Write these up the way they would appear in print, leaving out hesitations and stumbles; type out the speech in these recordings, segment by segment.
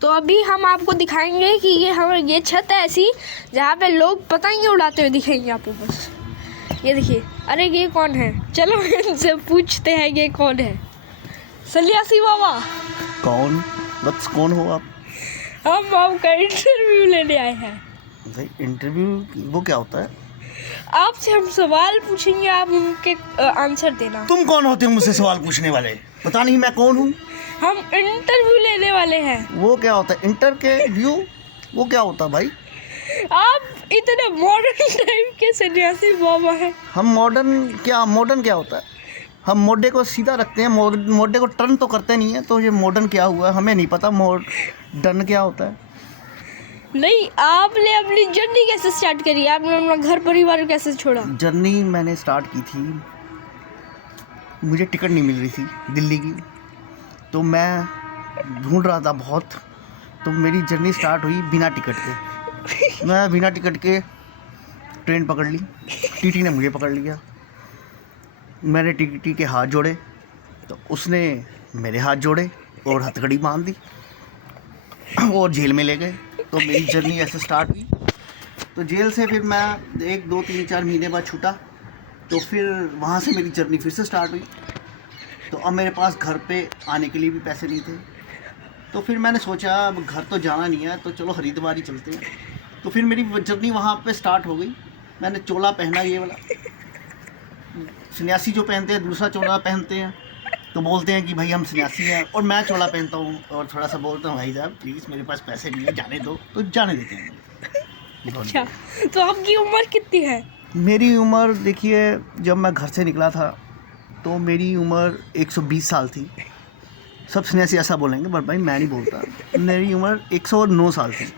तो अभी हम आपको दिखाएंगे कि ये छत है ऐसी जहाँ पे लोग पतंग उड़ाते हुए दिखेंगे आपको। बस ये देखिए। अरे ये कौन है? चलो इनसे पूछते हैं ये कौन है। सन्यासी बाबा। कौन? बस कौन हो आप? हम आपका इंटरव्यू लेने आए हैं। भाई इंटरव्यू वो क्या होता है? आपसे हम सवाल पूछेंगे, आप उनके आंसर देना। तुम कौन होते हो मुझसे सवाल पूछने वाले? पता नहीं मैं कौन हूँ। हम इंटरव्यू लेने वाले हैं। वो क्या होता है इंटर के व्यू? वो क्या होता है भाई? आप इतने मॉडर्न टाइप के सन्यासी बाबा हैं। हम मॉडर्न क्या होता है? हम मोडे को सीधा रखते हैं, मोडे को टर्न तो करते नहीं है। तो ये मॉडर्न क्या हुआ है हमें नहीं पता। मॉडर्न क्या होता है? नहीं, आपने अपनी जर्नी कैसे स्टार्ट करी? आपने अपना घर परिवार कैसे छोड़ा? जर्नी मैंने स्टार्ट की थी, मुझे टिकट नहीं मिल रही थी दिल्ली की, तो मैं ढूंढ रहा था बहुत। तो मेरी जर्नी स्टार्ट हुई बिना टिकट के। मैं बिना टिकट के ट्रेन पकड़ ली, टीटी ने मुझे पकड़ लिया। मैंने टीटी के हाथ जोड़े तो उसने मेरे हाथ जोड़े और हथकड़ी बांध दी और जेल में ले गए। तो मेरी जर्नी ऐसे स्टार्ट हुई। तो जेल से फिर मैं 1, 2, 3, 4 महीने बाद छूटा। तो फिर वहाँ से मेरी जर्नी फिर से स्टार्ट हुई। तो अब मेरे पास घर पे आने के लिए भी पैसे नहीं थे। तो फिर मैंने सोचा अब घर तो जाना नहीं है, तो चलो हरिद्वार ही चलते हैं। तो फिर मेरी जर्नी वहाँ पे स्टार्ट हो गई। मैंने चोला पहना, ये वाला सन्यासी जो पहनते हैं दूसरा चोला पहनते हैं, तो बोलते हैं कि भाई हम सन्यासी हैं। और मैं चोला पहनता हूँ और थोड़ा सा बोलता हूँ भाई साहब प्लीज़ मेरे पास पैसे नहीं है, जाने दो। तो जाने देते हैं। अच्छा, तो आपकी उम्र कितनी है? मेरी उम्र देखिए, जब मैं घर से निकला था तो मेरी उम्र 120 साल थी। सब सन्यासी ऐसा बोलेंगे बट भाई मैं नहीं बोलता। मेरी उम्र 109 साल थी।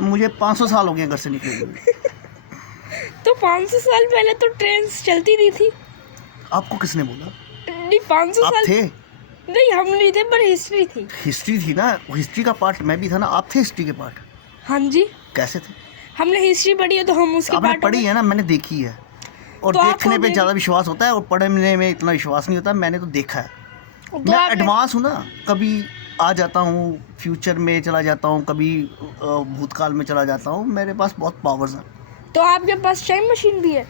मुझे 500 साल हो गए घर से निकले हुए। तो 500 साल पहले तो ट्रेन चलती नहीं थी। आपको किसने बोला? नहीं, 500 आप साल थे? नहीं, हम नहीं थे, पर हिस्ट्री थी। हिस्ट्री थी ना, हिस्ट्री का पार्ट मैं भी था ना। आप थे हिस्ट्री के पार्ट? हाँ जी, कैसे थे? हमने हिस्ट्री पढ़ी है तो हम उसके आपने पार्ट पढ़ी है ना, मैंने देखी है। और तो देखने पे आपको ज़्यादा विश्वास होता है और पढ़ने में इतना विश्वास नहीं होता। मैंने तो देखा है। तो मैं आपने एडवांस हूँ ना, कभी आ जाता हूँ फ्यूचर में चला जाता हूँ, कभी भूतकाल में चला जाता हूँ। मेरे पास बहुत पावर्स हैं। तो आपके पास टाइम मशीन भी है?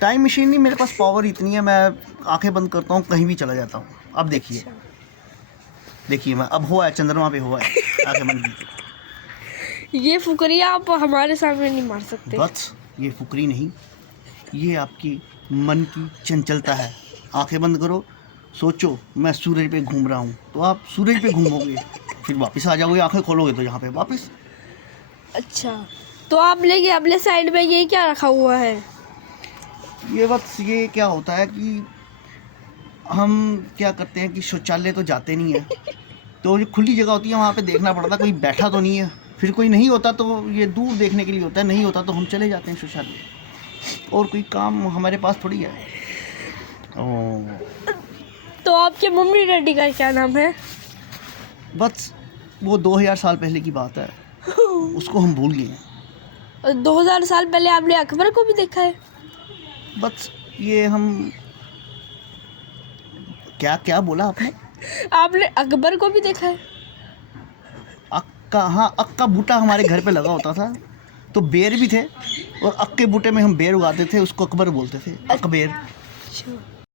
टाइम मशीन नहीं, मेरे पास पावर इतनी है, मैं आंखें बंद करता हूँ कहीं भी चला जाता हूँ। अब देखिए, अच्छा। देखिए मैं अब हुआ है, चंद्रमा पे हुआ है, आंखें बंद की। ये फुकरिया आप हमारे सामने नहीं मार सकते। बस ये फुकरी नहीं, ये आपकी मन की चंचलता है। आंखें बंद करो, सोचो मैं सूरज पे घूम रहा हूँ, तो आप सूरज पे घूमोगे, फिर वापस आ जाओगे। आंखें खोलोगे तो यहाँ पे वापस। अच्छा, तो आप लेके अपने साइड में ये क्या रखा हुआ है? ये बस ये क्या होता है कि हम क्या करते हैं कि शौचालय तो जाते नहीं है, तो जो खुली जगह होती है वहाँ पे देखना पड़ता है कोई बैठा तो नहीं है। फिर कोई नहीं होता तो ये दूर देखने के लिए होता है, नहीं होता तो हम चले जाते हैं शौचालय। और कोई काम हमारे पास थोड़ी है। तो आपके मम्मी डैडी का क्या नाम है? बस वो 2000 साल पहले की बात है, उसको हम भूल गए हैं। 2000 साल पहले आपने अकबर को भी देखा है? बस ये हम क्या क्या बोला आपने? आपने अकबर को भी देखा है? अक्का, हाँ अक्का बूटा हमारे घर पे लगा होता था, तो बेर भी थे और अक्के बूटे में हम बेर उगाते थे, उसको अकबर बोलते थे, अकबेर। अच्छा।